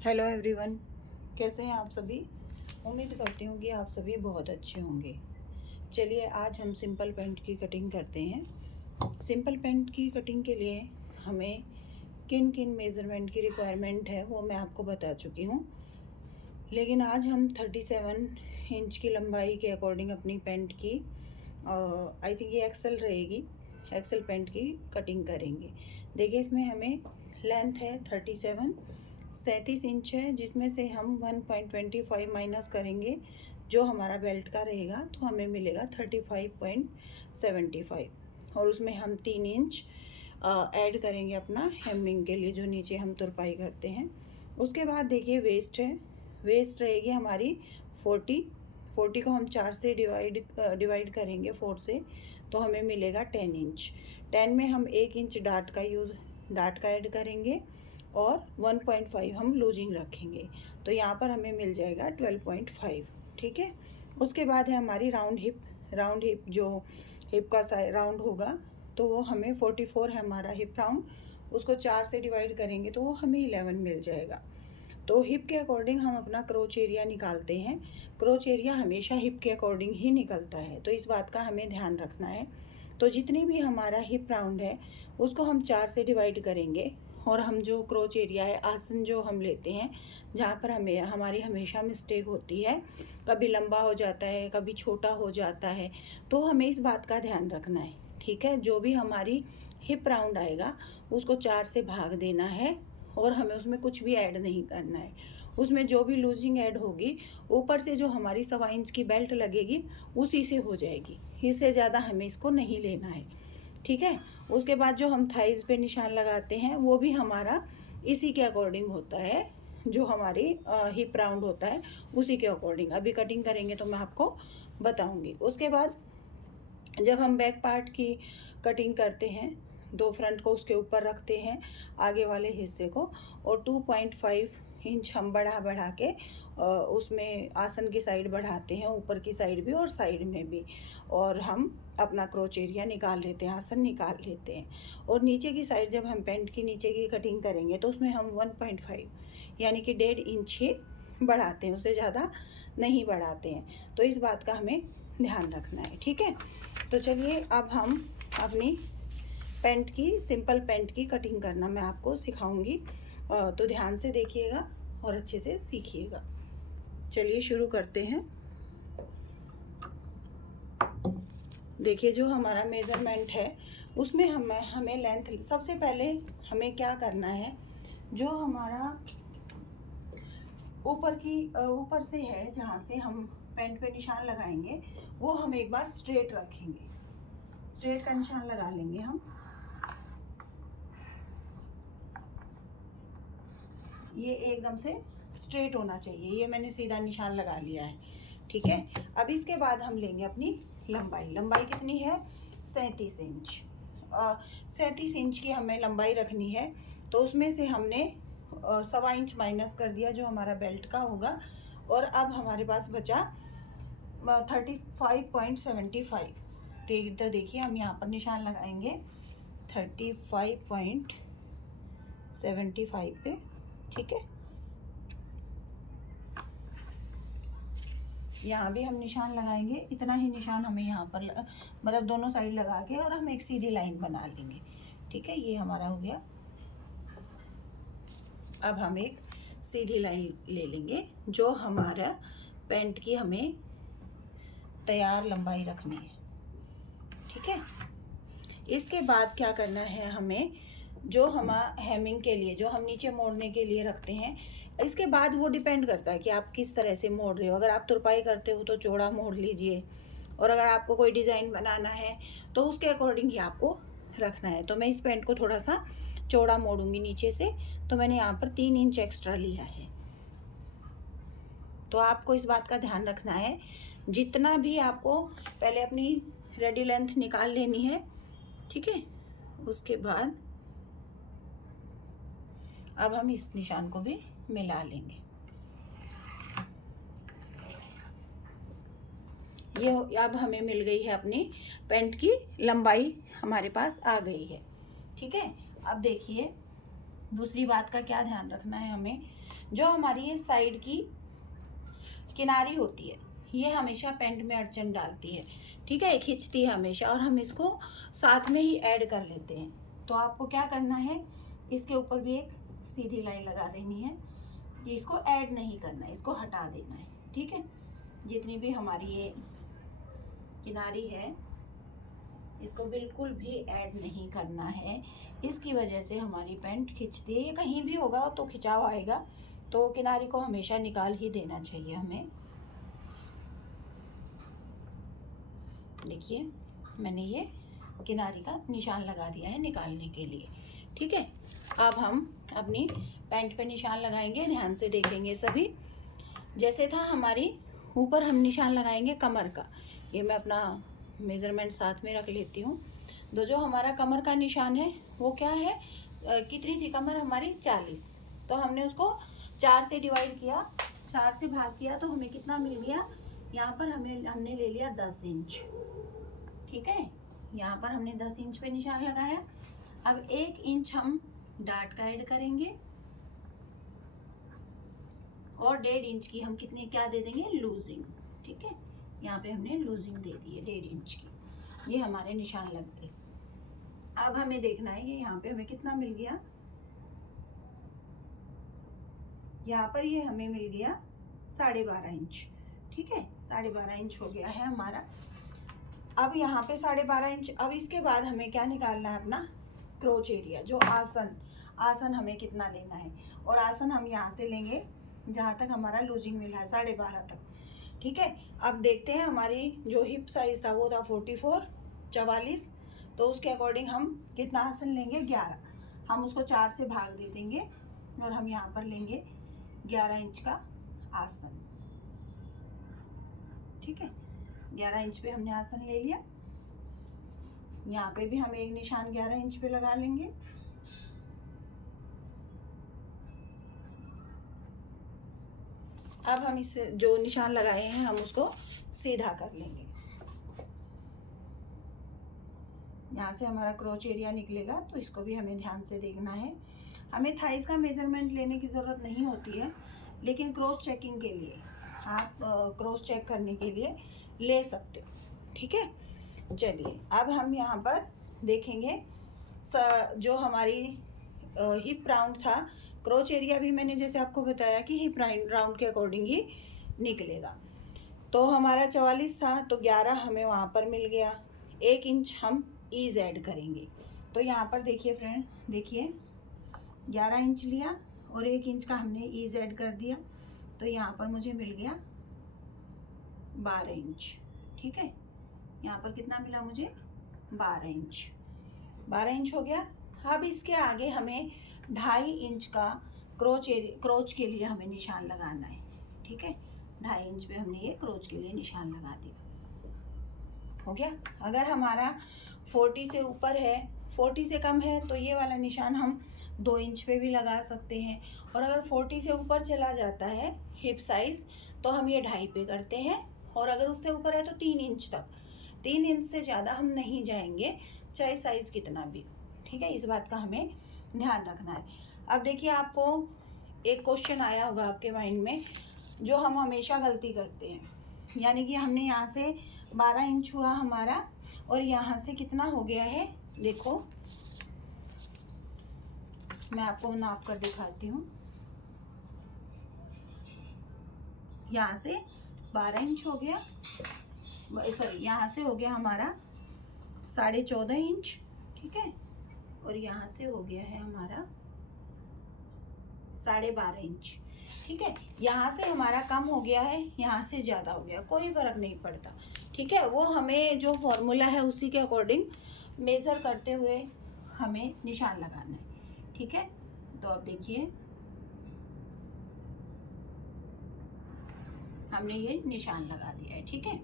Hello everyone, कैसे हैं आप सभी। उम्मीद करती हूँ कि आप सभी बहुत अच्छे होंगे। चलिए आज हम सिंपल पैंट की कटिंग करते हैं। सिंपल पैंट की कटिंग के लिए हमें किन किन मेज़रमेंट की रिक्वायरमेंट है वो मैं आपको बता चुकी हूँ, लेकिन आज हम 37 इंच की लंबाई के अकॉर्डिंग अपनी पैंट की आई थिंक ये एक्सल रहेगी, एक्सल पैंट की कटिंग करेंगे। देखिए इसमें हमें लेंथ है 37 इंच है, जिसमें से हम 1.25 माइनस करेंगे जो हमारा बेल्ट का रहेगा, तो हमें मिलेगा 35.75 और उसमें हम 3 इंच ऐड करेंगे अपना हेमिंग के लिए, जो नीचे हम तुरपाई करते हैं। उसके बाद देखिए वेस्ट है, वेस्ट रहेगी हमारी 40 को हम 4 से डिवाइड करेंगे 4 से, तो हमें मिलेगा 10 इंच। 10 में हम 1 इंच डाट का ऐड करेंगे और 1.5 हम लूजिंग रखेंगे, तो यहाँ पर हमें मिल जाएगा 12.5। ठीक है। उसके बाद है हमारी राउंड हिप जो हिप का राउंड होगा, तो वो हमें 44 है हमारा हिप राउंड, उसको 4 से डिवाइड करेंगे तो वो हमें 11 मिल जाएगा। तो हिप के अकॉर्डिंग हम अपना क्रोच एरिया निकालते हैं। क्रोच एरिया हमेशा हिप के अकॉर्डिंग ही निकलता है, तो इस बात का हमें ध्यान रखना है। तो जितनी भी हमारा हिप राउंड है उसको हम 4 से डिवाइड करेंगे, और हम जो क्रोच एरिया है, आसन जो हम लेते हैं, जहाँ पर हमारी हमेशा मिस्टेक होती है, कभी लंबा हो जाता है कभी छोटा हो जाता है, तो हमें इस बात का ध्यान रखना है। ठीक है। जो भी हमारी हिप राउंड आएगा उसको 4 से भाग देना है, और हमें उसमें कुछ भी ऐड नहीं करना है। उसमें जो भी लूजिंग ऐड होगी ऊपर से जो हमारी 1.25 इंच की बेल्ट लगेगी उसी से हो जाएगी, इससे ज़्यादा हमें इसको नहीं लेना है। ठीक है। उसके बाद जो हम थाइज़ पे निशान लगाते हैं वो भी हमारा इसी के अकॉर्डिंग होता है, जो हमारी हिप राउंड होता है उसी के अकॉर्डिंग। अभी कटिंग करेंगे तो मैं आपको बताऊंगी। उसके बाद जब हम बैक पार्ट की कटिंग करते हैं, 2 फ्रंट को उसके ऊपर रखते हैं आगे वाले हिस्से को, और 2.5 इंच हम बढ़ा के उसमें आसन की साइड बढ़ाते हैं, ऊपर की साइड भी और साइड में भी, और हम अपना क्रोच एरिया निकाल लेते हैं, आसन निकाल लेते हैं। और नीचे की साइड जब हम पैंट की नीचे की कटिंग करेंगे तो उसमें हम 1.5 यानी कि 1.5 इंच ही बढ़ाते हैं, उससे ज़्यादा नहीं बढ़ाते हैं। तो इस बात का हमें ध्यान रखना है। ठीक है। तो चलिए अब हम अपनी पैंट की, सिंपल पैंट की कटिंग करना मैं आपको सिखाऊंगी, तो ध्यान से देखिएगा और अच्छे से सीखिएगा। चलिए शुरू करते हैं। देखिए जो हमारा मेज़रमेंट है उसमें हमें लेंथ, सबसे पहले हमें क्या करना है, जो हमारा ऊपर से है जहाँ से हम पैंट पे निशान लगाएंगे, वो हम एक बार स्ट्रेट रखेंगे, स्ट्रेट का निशान लगा लेंगे हम। ये एकदम से स्ट्रेट होना चाहिए, ये मैंने सीधा निशान लगा लिया है। ठीक है। अब इसके बाद हम लेंगे अपनी लंबाई कितनी है, 37 इंच। 37 इंच की हमें लंबाई रखनी है, तो उसमें से हमने 1.25 इंच माइनस कर दिया जो हमारा बेल्ट का होगा, और अब हमारे पास बचा 35.75। तो देखिए हम यहाँ पर निशान लगाएंगे 35.75 पे। ठीक है। यहाँ भी हम निशान लगाएंगे, इतना ही निशान हमें यहाँ पर मतलब दोनों साइड लगा के, और हम एक सीधी लाइन बना लेंगे। ठीक है। ये हमारा हो गया। अब हम एक सीधी लाइन ले लेंगे, जो हमारा पैंट की हमें तैयार लंबाई रखनी है। ठीक है। इसके बाद क्या करना है हमें, जो हम हेमिंग के लिए, जो हम नीचे मोड़ने के लिए रखते हैं, इसके बाद वो डिपेंड करता है कि आप किस तरह से मोड़ रहे हो। अगर आप तुरपाई करते हो तो चौड़ा मोड़ लीजिए, और अगर आपको कोई डिज़ाइन बनाना है तो उसके अकॉर्डिंग ही आपको रखना है। तो मैं इस पैंट को थोड़ा सा चौड़ा मोड़ूंगी नीचे से, तो मैंने यहाँ पर 3 इंच एक्स्ट्रा लिया है। तो आपको इस बात का ध्यान रखना है, जितना भी आपको पहले अपनी रेडी लेंथ निकाल लेनी है। ठीक है। उसके बाद अब हम इस निशान को भी मिला लेंगे। ये अब हमें मिल गई है अपनी पैंट की लंबाई, हमारे पास आ गई है। ठीक है। अब देखिए दूसरी बात का क्या ध्यान रखना है हमें, जो हमारी ये साइड की किनारी होती है ये हमेशा पेंट में अड़चन डालती है, ठीक है, खिंचती है हमेशा, और हम इसको साथ में ही ऐड कर लेते हैं। तो आपको क्या करना है, इसके ऊपर भी एक सीधी लाइन लगा देनी है कि इसको ऐड नहीं करना है, इसको हटा देना है, ठीक है। जितनी भी हमारी ये किनारी है इसको बिल्कुल भी ऐड नहीं करना है, इसकी वजह से हमारी पेंट खिंचती है। ये कहीं भी होगा तो खिंचाव आएगा, तो किनारी को हमेशा निकाल ही देना चाहिए हमें। देखिए मैंने ये किनारी का निशान लगा दिया है निकालने के लिए, ठीक है। अब हम अपनी पेंट पे निशान लगाएंगे, ध्यान से देखेंगे सभी। जैसे था हमारी ऊपर हम निशान लगाएंगे कमर का, ये मैं अपना मेज़रमेंट साथ में रख लेती हूँ। तो जो हमारा कमर का निशान है वो क्या है, कितनी थी कमर हमारी 40, तो हमने उसको 4 से डिवाइड किया, 4 से भाग किया, तो हमें कितना मिल गया, यहाँ पर हमने ले लिया 10 इंच, ठीक है। यहाँ पर हमने 10 इंच पे निशान लगाया। अब 1 इंच हम डार्ट का ऐड करेंगे और 1.5 इंच की हम कितनी क्या दे देंगे, लूजिंग, ठीक है। यहाँ पे हमने लूजिंग दे दी है 1.5 इंच की, ये हमारे निशान लग गए। अब हमें देखना है ये यहाँ पे हमें कितना मिल गया, यहाँ पर ये हमें मिल गया 12.5 इंच, ठीक है, 12.5 इंच हो गया है हमारा। अब यहाँ पे 12.5 इंच। अब इसके बाद हमें क्या निकालना है, अपना क्रोच एरिया, जो आसन हमें कितना लेना है, और आसन हम यहाँ से लेंगे जहाँ तक हमारा लूजिंग मिला है 12.5 तक, ठीक है। अब देखते हैं हमारी जो हिप साइज था वो था 44, तो उसके अकॉर्डिंग हम कितना आसन लेंगे, 11। हम उसको 4 से भाग दे देंगे और हम यहाँ पर लेंगे 11 इंच का आसन, ठीक है। 11 इंच पे हमने आसन ले लिया। यहाँ पे भी हम एक निशान 11 इंच पे लगा लेंगे। अब हम इस जो निशान लगाए हैं हम उसको सीधा कर लेंगे। यहाँ से हमारा क्रोच एरिया निकलेगा, तो इसको भी हमें ध्यान से देखना है। हमें थाइस का मेजरमेंट लेने की ज़रूरत नहीं होती है, लेकिन क्रॉस चेकिंग के लिए आप क्रॉस चेक करने के लिए ले सकते हो, ठीक है। चलिए अब हम यहाँ पर देखेंगे जो हमारी हिप राउंड था, क्रोच एरिया भी मैंने जैसे आपको बताया कि हिप राउंड के अकॉर्डिंग ही निकलेगा। तो हमारा 44 था, तो 11 हमें वहाँ पर मिल गया। 1 इंच हम ईज ऐड करेंगे, तो यहाँ पर देखिए फ्रेंड, देखिए 11 इंच लिया और 1 इंच का हमने ईज ऐड कर दिया, तो यहाँ पर मुझे मिल गया 12 इंच, ठीक है। यहाँ पर कितना मिला मुझे, 12 इंच। 12 इंच हो गया। अब इसके आगे हमें 2.5 इंच का क्रोच के लिए हमें निशान लगाना है, ठीक है। 2.5 इंच पे हमने ये क्रोच के लिए निशान लगा दिया, हो गया। अगर हमारा 40 से ऊपर है, 40 से कम है, तो ये वाला निशान हम 2 इंच पे भी लगा सकते हैं, और अगर 40 से ऊपर चला जाता है हिप साइज तो हम ये 2.5 पे करते हैं, और अगर उससे ऊपर है तो 3 इंच तक। 3 इंच से ज़्यादा हम नहीं जाएंगे, चाहे साइज़ कितना भी, ठीक है। इस बात का हमें ध्यान रखना है। अब देखिए, आपको एक क्वेश्चन आया होगा आपके माइंड में, जो हम हमेशा गलती करते हैं, यानी कि हमने यहाँ से 12 इंच हुआ हमारा, और यहाँ से कितना हो गया है, देखो मैं आपको नाप कर दिखाती हूँ। यहाँ से 12 इंच हो गया, सॉरी यहाँ से हो गया हमारा 14.5 इंच, ठीक है, और यहाँ से हो गया है हमारा 12.5 इंच, ठीक है। यहाँ से हमारा कम हो गया है, यहाँ से ज़्यादा हो गया, कोई फ़र्क नहीं पड़ता, ठीक है। वो हमें जो फॉर्मूला है उसी के अकॉर्डिंग मेज़र करते हुए हमें निशान लगाना है, ठीक है। तो अब देखिए हमने ये निशान लगा दिया है, ठीक है।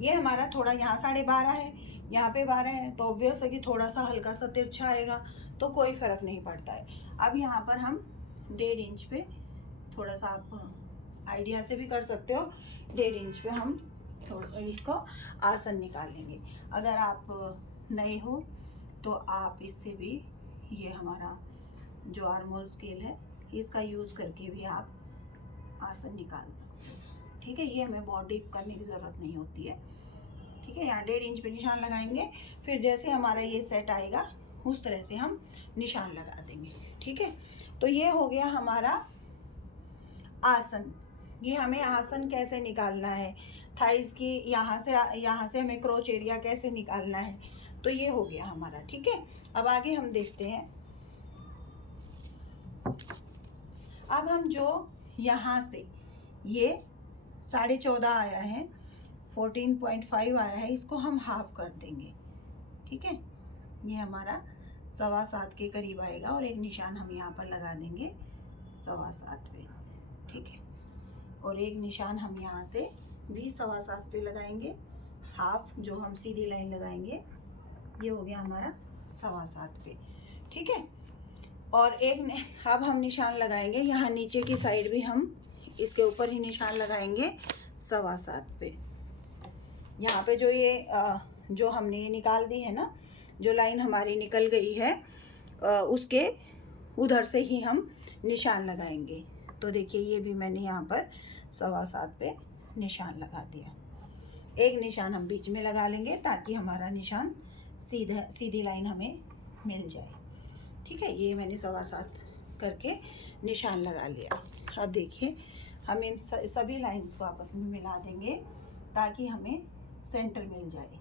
ये हमारा थोड़ा यहाँ 12.5 है, यहाँ पे 12 है, तो ऑब्वियस है कि थोड़ा सा हल्का सा तिरछा आएगा, तो कोई फ़र्क नहीं पड़ता है। अब यहाँ पर हम 1.5 इंच पे, थोड़ा सा आप आइडिया से भी कर सकते हो, 1.5 इंच पे हम थोड़ा इसको आसन निकालेंगे। अगर आप नए हो तो आप इससे भी ये हमारा जो आर्महोल स्केल है इसका यूज़ करके भी आप आसन निकाल सकते हो। ठीक है, ये हमें बहुत डीप करने की ज़रूरत नहीं होती है। ठीक है, यहाँ 1.5 इंच पे निशान लगाएंगे, फिर जैसे हमारा ये सेट आएगा उस तरह से हम निशान लगा देंगे। ठीक है, तो ये हो गया हमारा आसन। ये हमें आसन कैसे निकालना है, थाइस की यहाँ से हमें क्रोच एरिया कैसे निकालना है, तो ये हो गया हमारा। ठीक है, अब आगे हम देखते हैं। अब हम जो यहाँ से ये 14.5 आया है, 14.5 आया है, इसको हम हाफ कर देंगे। ठीक है, ये हमारा 7.25 के करीब आएगा और एक निशान हम यहाँ पर लगा देंगे 7.25 पे। ठीक है, और एक निशान हम यहाँ से भी 7.25 पे लगाएंगे। हाफ जो हम सीधी लाइन लगाएंगे ये हो गया हमारा 7.25 पे। ठीक है, और अब हम निशान लगाएंगे यहाँ नीचे की साइड भी, हम इसके ऊपर ही निशान लगाएंगे 7.25 पे। यहाँ पे जो ये जो हमने ये निकाल दी है ना, जो लाइन हमारी निकल गई है, उसके उधर से ही हम निशान लगाएंगे। तो देखिए ये भी मैंने यहाँ पर 7.25 पे निशान लगा दिया। एक निशान हम बीच में लगा लेंगे ताकि हमारा निशान सीधी लाइन हमें मिल जाए। ठीक है, ये मैंने 7.25 करके निशान लगा लिया। अब देखिए हम इन सभी लाइंस को आपस में मिला देंगे ताकि हमें सेंटर मिल जाए।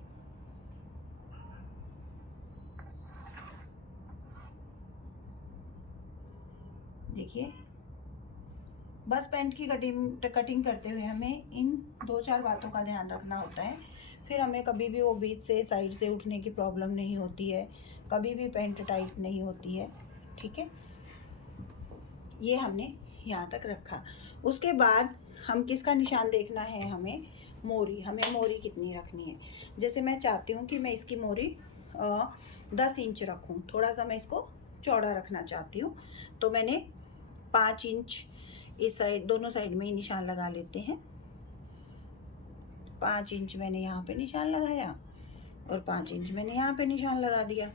देखिए बस पैंट की कटिंग करते हुए हमें इन 2-4 बातों का ध्यान रखना होता है। फिर हमें कभी भी वो बीच से साइड से उठने की प्रॉब्लम नहीं होती है, कभी भी पैंट टाइट नहीं होती है। ठीक है, ये हमने यहाँ तक रखा। उसके बाद हम किसका निशान देखना है, हमें मोरी कितनी रखनी है। जैसे मैं चाहती हूँ कि मैं इसकी मोरी 10 इंच रखूँ, थोड़ा सा मैं इसको चौड़ा रखना चाहती हूँ, तो मैंने 5 इंच इस साइड, दोनों साइड में ही निशान लगा लेते हैं। 5 इंच मैंने यहाँ पे निशान लगाया और 5 इंच मैंने यहाँ पे निशान लगा दिया।